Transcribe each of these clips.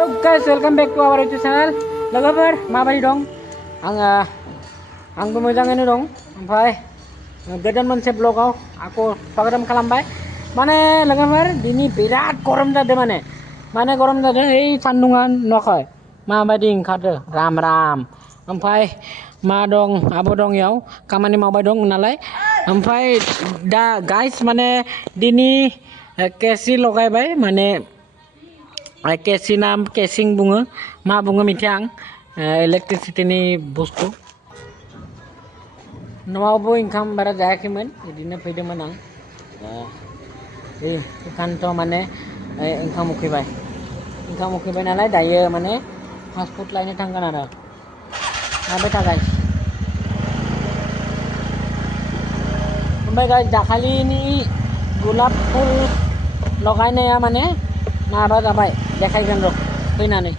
Hello guys, welcome back to our YouTube channel. Logofer, माबायदि दं? आंबो मोजाङैनो दं. ओमफ्राय गोदान मोनसे ब्लगाव आंखौ स्वागतम खालामबाय. माने लोगोफोर दिनै बिराद गरम जादों माने गरम जादों. ओइ सान्दुङा नुवाखै माबायदि ओंखारदों राम राम. ओमफ्राय मा दं आबो दं इयाव खामानि मावबाय दं नालाय. ओमफ्राय दा गाइस माने दिनै केसि लगायबाय माने केसि नाम केसिं बुङो मा बुङो मिथिया आं इलेक्ट्रिसिटिनि बुस्थु न'आवबो ओंखाम बारा जायाखैमोन बिदिनो फैदोंमोन आं ओंखायनोथ' माने ओंखाम उखैबाय नालाय दायो माने फास्ट फुड लायनो थांगोन आरो माबाय था गाइस. ओमफ्राय गाइस दाखालिनि गुलाब फुल लगायनाया माने माबा जाबाय देखायगोन र' फैनानै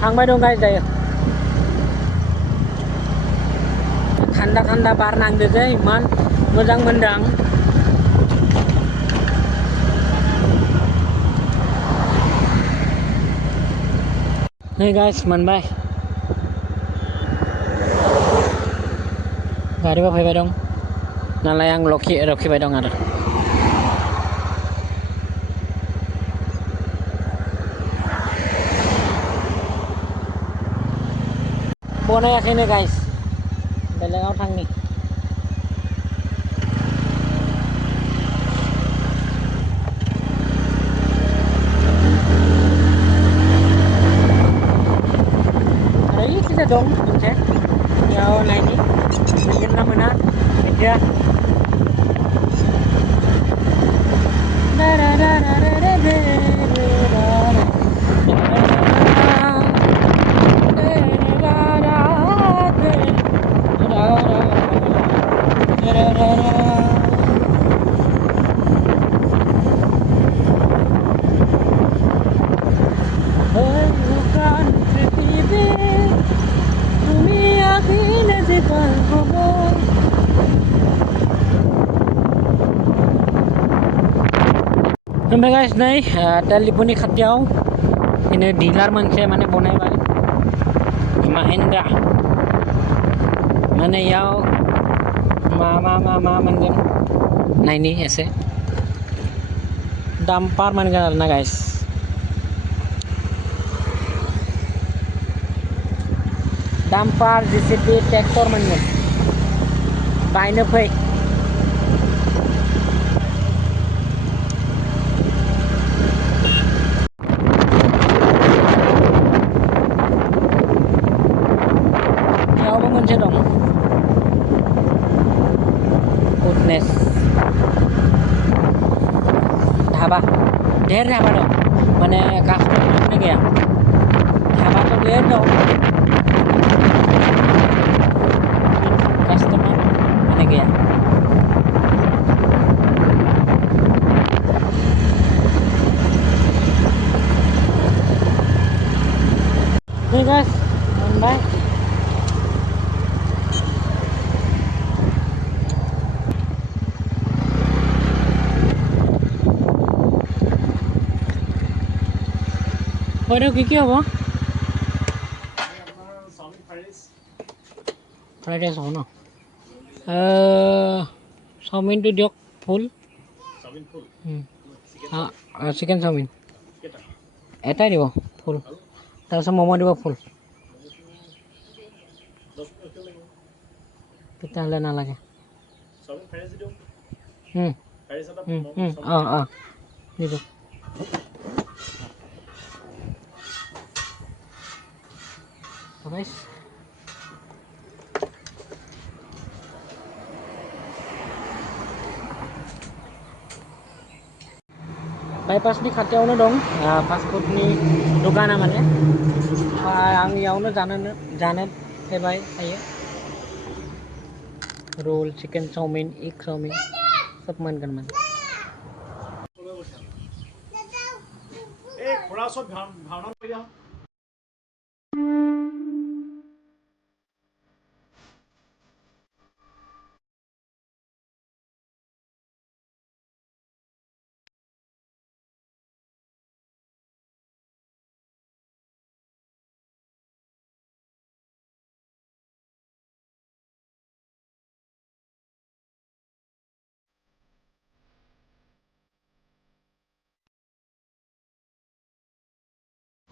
थांबाय दं गाइस दायो. थान्दा बार नांदो जे इमान मोजां मोनदों आं. नै गाइस मोनबाय गारिबो फैबाय दं नालाय आं रखिबाय दं आरो बनायाखैनो गाइस बेलेगाव थांनि. ओरैखिजा दं मोनसे बेयाव नायनि मोनगोन ना मोना मिथिया. ओमफ्राय गाइस नै तेलदिपुनि खाथियाव बिदिनो डिलार मोनसे माने बनायबाय महिन्द्रा माने इयाव मा मोनगोन नायनि एसे डाम्पार मोनगोन आरोना गाइस. डाम्पार जेसिबि ट्रेक्टर मोनगोन बायनो फै. मोनसे दं गुडनेस धाबा ढेर धाबा दं माने कास्टमार गैया धाबा तो ढेर दं कास्टमार माने गैया. nih guys मोनबाय. কি হ'ব ফ্ৰাইড ৰাইচ হ'ব ন চাওমিনটো দিয়ক ফুল চিকেন চাওমিন এটাই দিব ফুল তাৰপিছত ম'ম' দিব ফুল তেতিয়াহ'লে নালাগে. দিব guys. बायपासनि खाथियावनो दं फास्ट फुडनि दखाना माने आं इयावनो जानो फैबाय थायो. Roll chicken chow mein egg chow mein सब मोनगोन माने.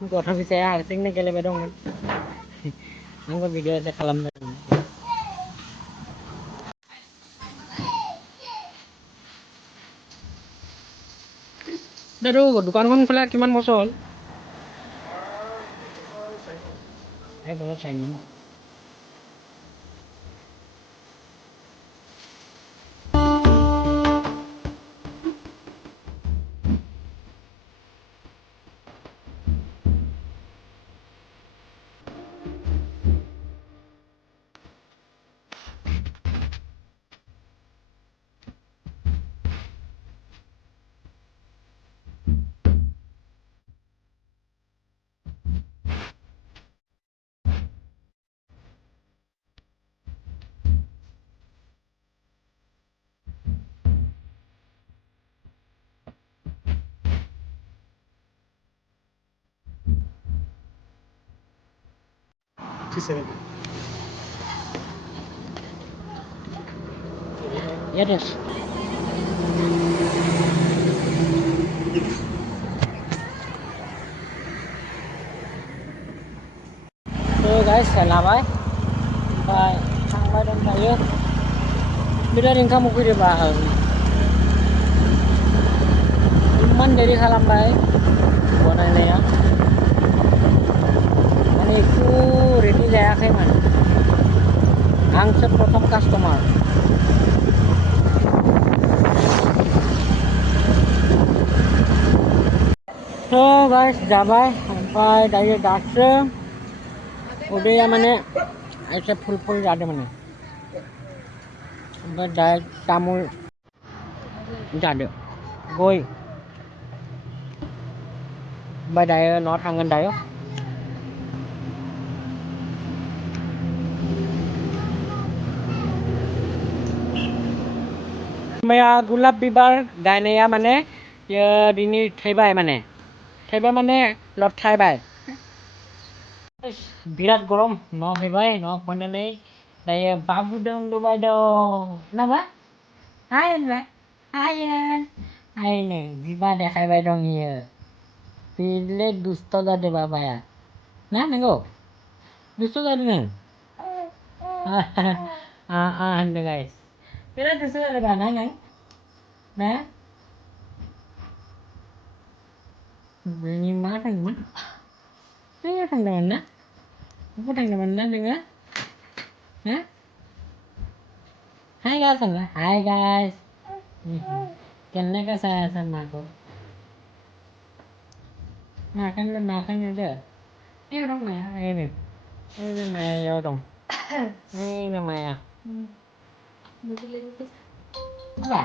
Gua bisa harsing nih kele bedong. Nunggu video saya kalam. Daru, dukaan kan pula cuman mosol. Kalau saya ini. Ya des. So guys, salamat. Bye. Sampai dan tayo. Bila rin kamu kuwi bahal. Iman dari Kalambai. Bona ini ya. Ani ku ready jaya khay man. Ang sa prothom customer. So guys, jabai sampai dari dasar. Udah ya mana? Aisa full jadi mana? Sampai tamu jadi. Goi. Badai not hangan dayo. Maya gulab bibar gainaya mane ya dini thaibai mane. Thaibai mane lot thaibai. Birat gorom no thaibai no panane daya babu dong dubai dong. Napa? Ayan ba? Ayan. Ayan bibar de thaibai dong ya. Pile dusto da de baba ya. Na nango. Dusto da de. Anda guys. Pila dusto da de ba nang. Nah, ini mana teman? Ini thằng nào đó? Không có thằng nào mình lên được á? Hả? Hai guys thằng Hi guys. Kena saya sama aku. Makan aja. Ini orang mana? Ini Maya ya dong. Ini Maya. Apa?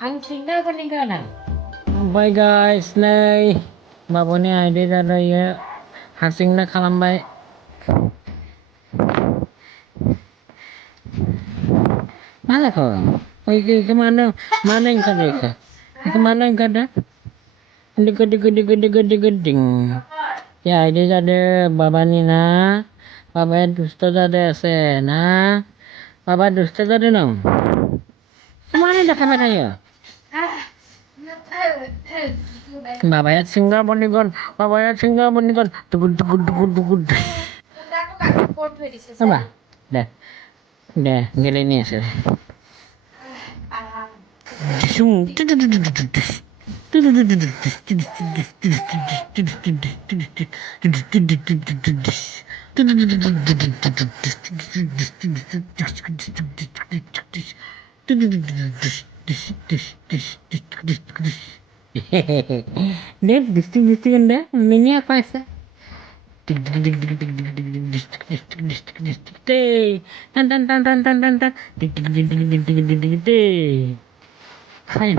Ang singa ko lingkaran. Bye guys, nay. Babonnya ada ya. Hasilnya Kalambai. Mana kau? Oh, kemana? Mana yang kada? Kemana yang kada? Geding. Ya, ini ada baba Nina. Baba dusta ada Sena. Baba dusta ada nong. Kemana dah kamera ya? Baba ya singa bonigon. Baba ya singa bonigon. Tugud. Apa? Dah. Gini nih sih. Sung. Dia bising anda, ini apa sih? Kain.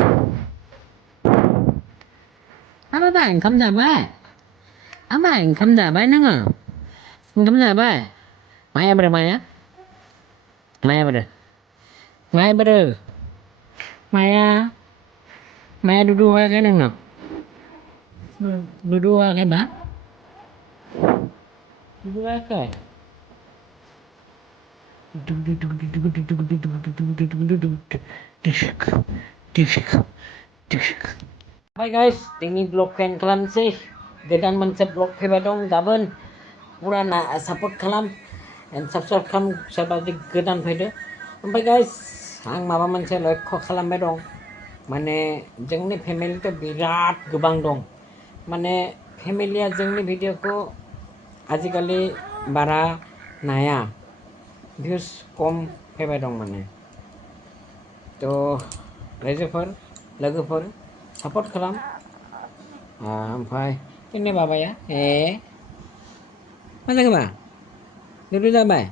Apa bang? Kamu dah baik? Apa yang kamu dah baik nengah? Kamu dah baik? Maya ber Maya? Maya ber? Maya ber? Maya duduk apa kan nengah? Duduk apa bang? Duduk apa? Hai guys, ini vlog kalian sih. गोदान मोनसे blog फैबाय दं गाबोन पुरा support खालाम end subscribe खालाम सोरबा गोदान फैदो ओमफ्राय गाइस आं माबा मोनसे लक्ष्य खालामबाय दं माने जोंनि फेमिलिथ' बिराद गोबां दं माने फेमिलिया जोंनि भिडिअखौ आजिखालि बारा नाया भिउस खम फैबाय दं माने थ' रायजोफोर लोगोफोर सापर्ट खालाम ओमफ्राय जोंनि बाबाया मा जाखोबा दुरु जाबाय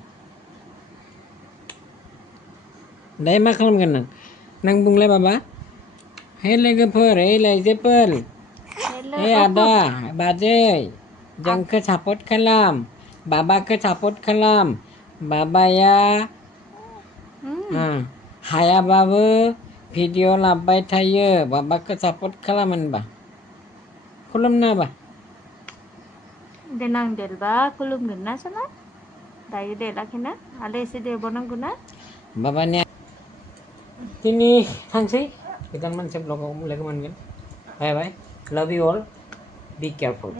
दायो मा खालामगोन नों बुंलाय बाबा हे लोगोफोर हे लाइजोफोर हे आदा बाजै जोंखौ सापर्ट खालाम बाबाखौ सापर्ट खालाम बाबाया हायाबाबो भिडिअ लाबोबाय थायो बाबाखौ सापर्ट खालाम होनबा खुलुमना होबा देनां देरबा खुलुमगोन ना सना दायो देराखैना आरो एसे देरबावनांगौ ना बाबानिया दिनै थांसै गोदान मोनसे ब्लगाव लोगो मोनगोन बाय बाय लाभ इउ अल बि केयारफुल